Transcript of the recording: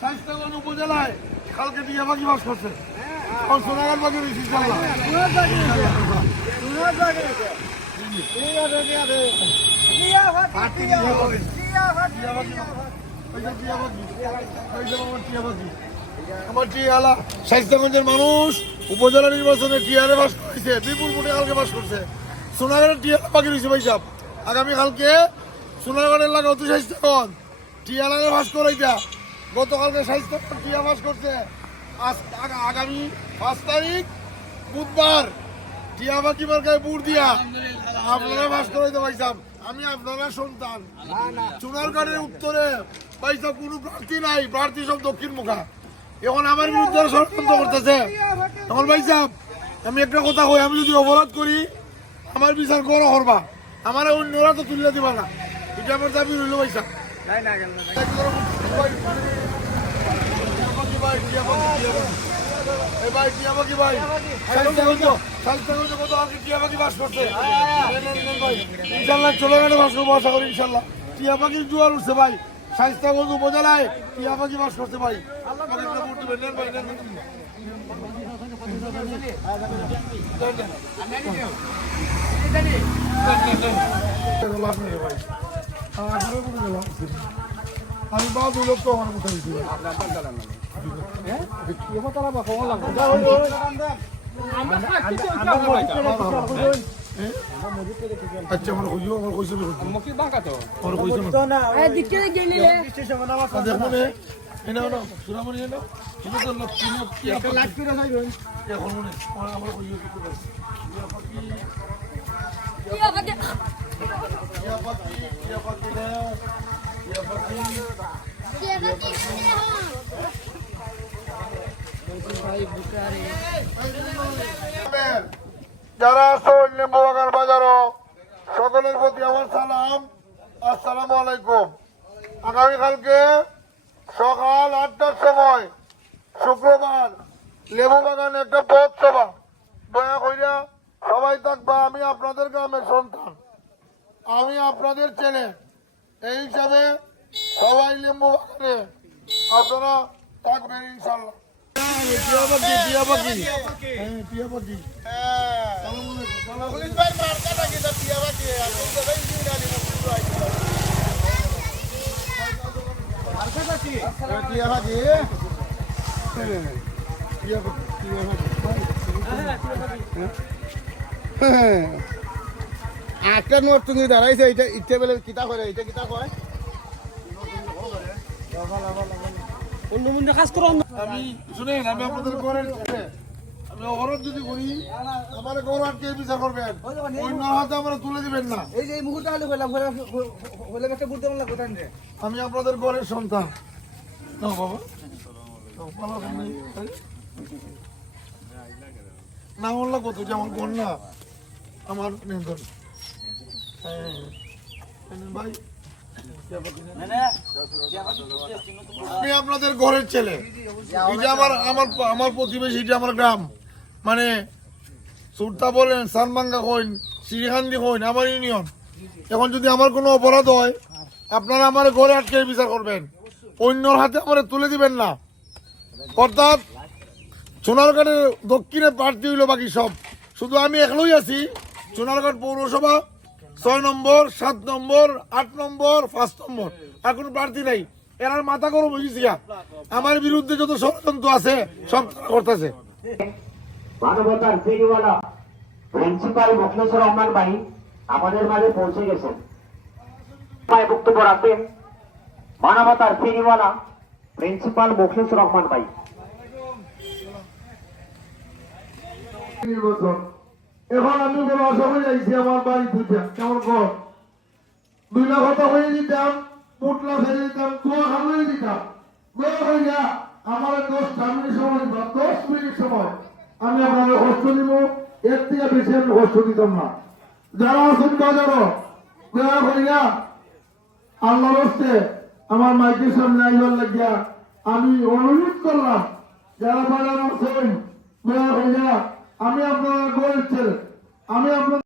শায়েস্তাগঞ্জ উপজেলায় কালকে টিয়া পাখি বাস করছে। সোনাগার পাখি রয়েছে ইনশাল্লাহ। আমার টিয়ালা শায়েস্তাগঞ্জের মানুষ উপজেলা নির্বাচনে টিয়ারে বাস করেছে, বিপুল ভোটে কালকে বাস করছে। সোনাগারের টিয়া পাখি রয়েছে ভাই সাহেব। আগামীকালকে সোনাগারের এলাকা অতি শায়েস্তাগঞ্জ টিয়ালারে বাস করাইটা গতকালকে শায়েস্তাগঞ্জ টিয়া বাস করছে। আগামী 5 তারিখ বুধবার টিয়া পাখি মার্কায় বুট দিয়া আপনারা বাস করাইতে ভাই সাহেব। আমি আপনারা সন্তান সোনারগাঁয়ের উত্তরে ভাই সাহেব কোনো প্রার্থী নাই, প্রার্থী সব দক্ষিণ মুখা। এখন আমার বিরুদ্ধে ষড়যন্ত্র করতেছে। এখন ভাই সাহেব আমি একটা কথা কই, আমি যদি অপরাধ করি আমার বিচার করো করবা, আমার অন্যরা তো তুলে দিবা না। এটা আমার দাবি রইল ভাই সাহেব। ইনশাল্লাহ টিয়া পাখির জোয়ার উঠছে ভাই। শায়েস্তাগঞ্জ উপজেলায় টিয়া পাখি বাস করছে ভাই। আমি বা 2 লক্ষ আমার কোথায় দিচ্ছি আচ্ছা আমার খুঁজবো, আমার কইছিল সুরামণি এলো এখন মনে আমার যারা আছেন লেম্বু বাগান বাজারও সকলের প্রতি আমার সালাম, আসসালামু আলাইকুম। আগামীকালকে সকাল 8টার সময় শুক্রবার লেবু বাগানে একটা পথ সভা, দয়া কইরা সবাই থাকবা। আমি আপনাদের গ্রামের সন্তান, আমি আপনাদের ছেলে, এই হিসাবে সবাই লেম্বু বাগানে আপনারা থাকবেন ইনশাল্লাহ। একটা নোট তুমি দাঁড়াইছে, এটা ইচ্ছে বেলে কিতা করে, এটা কিতা কয় আমি শুনেন, আমি আপনাদের ঘরের আমি অপরাধ যদি করি আমার ঘর আটকে বিচার করবেন, অন্য হাতে আমরা তুলে দিবেন না। এই যে এই মুহূর্তে আমি আপনাদের ঘরের সন্তান। না বাবা না বললা কত যে আমার কন্যা আমার নিয়ন্ত্রণ ভাই, আমি আপনাদের ঘরের ছেলে। এটা আমার আমার আমার প্রতিবেশী, এটা আমার গ্রাম, মানে সুরতা বলেন, সানবাঙ্গা কইন, শ্রীকান্দি কইন, আমার ইউনিয়ন। এখন যদি আমার কোনো অপরাধ হয় আপনারা আমার ঘরে আটকে বিচার করবেন, অন্যর হাতে আমার তুলে দিবেন না। অর্থাৎ সোনারগাঁয়ের দক্ষিণে প্রার্থী হইল বাকি সব, শুধু আমি একলাই আছি। সোনারগাঁ পৌরসভা 6 নম্বর, 7 নম্বর, 8 নম্বর, 5 নম্বর, আর কোনো প্রার্থী নাই। এনার মাথা গরম হয়ে গেছে। আমার বিরুদ্ধে যত ষড়যন্ত্র আছে সব করতেছে। মানবতার ফেরিওয়ালা প্রিন্সিপাল মুখলেসুর রহমান ভাই আমাদের মাঝে পৌঁছে গেছেন। বক্তব্য রাখবেন মানবতার ফেরিওয়ালা প্রিন্সিপাল মুখলেসুর রহমান ভাই। এখন আমি কোনো অসময় যাইছি আমার বাড়ি দুইটা কেমন কর 2 লাখ টাকা হয়ে দিতাম, পোটলা ফেলে দিতাম, দোয়া খাওয়াই দিতাম। দোয়া হয়ে যা আমার 10 মিনিট সময়, 10 মিনিট সময় আমি আপনাদের কষ্ট দিব, এর থেকে বেশি আমি কষ্ট দিতাম না। যারা আছেন বাজারও দয়া করিয়া আল্লাহর হস্তে আমার মাইকের সামনে আইবার লাগিয়া আমি অনুরোধ করলাম, যারা বাজার আছেন দয়া করিয়া, আমি আপনারা গরিব ছেলে, আমি আপনার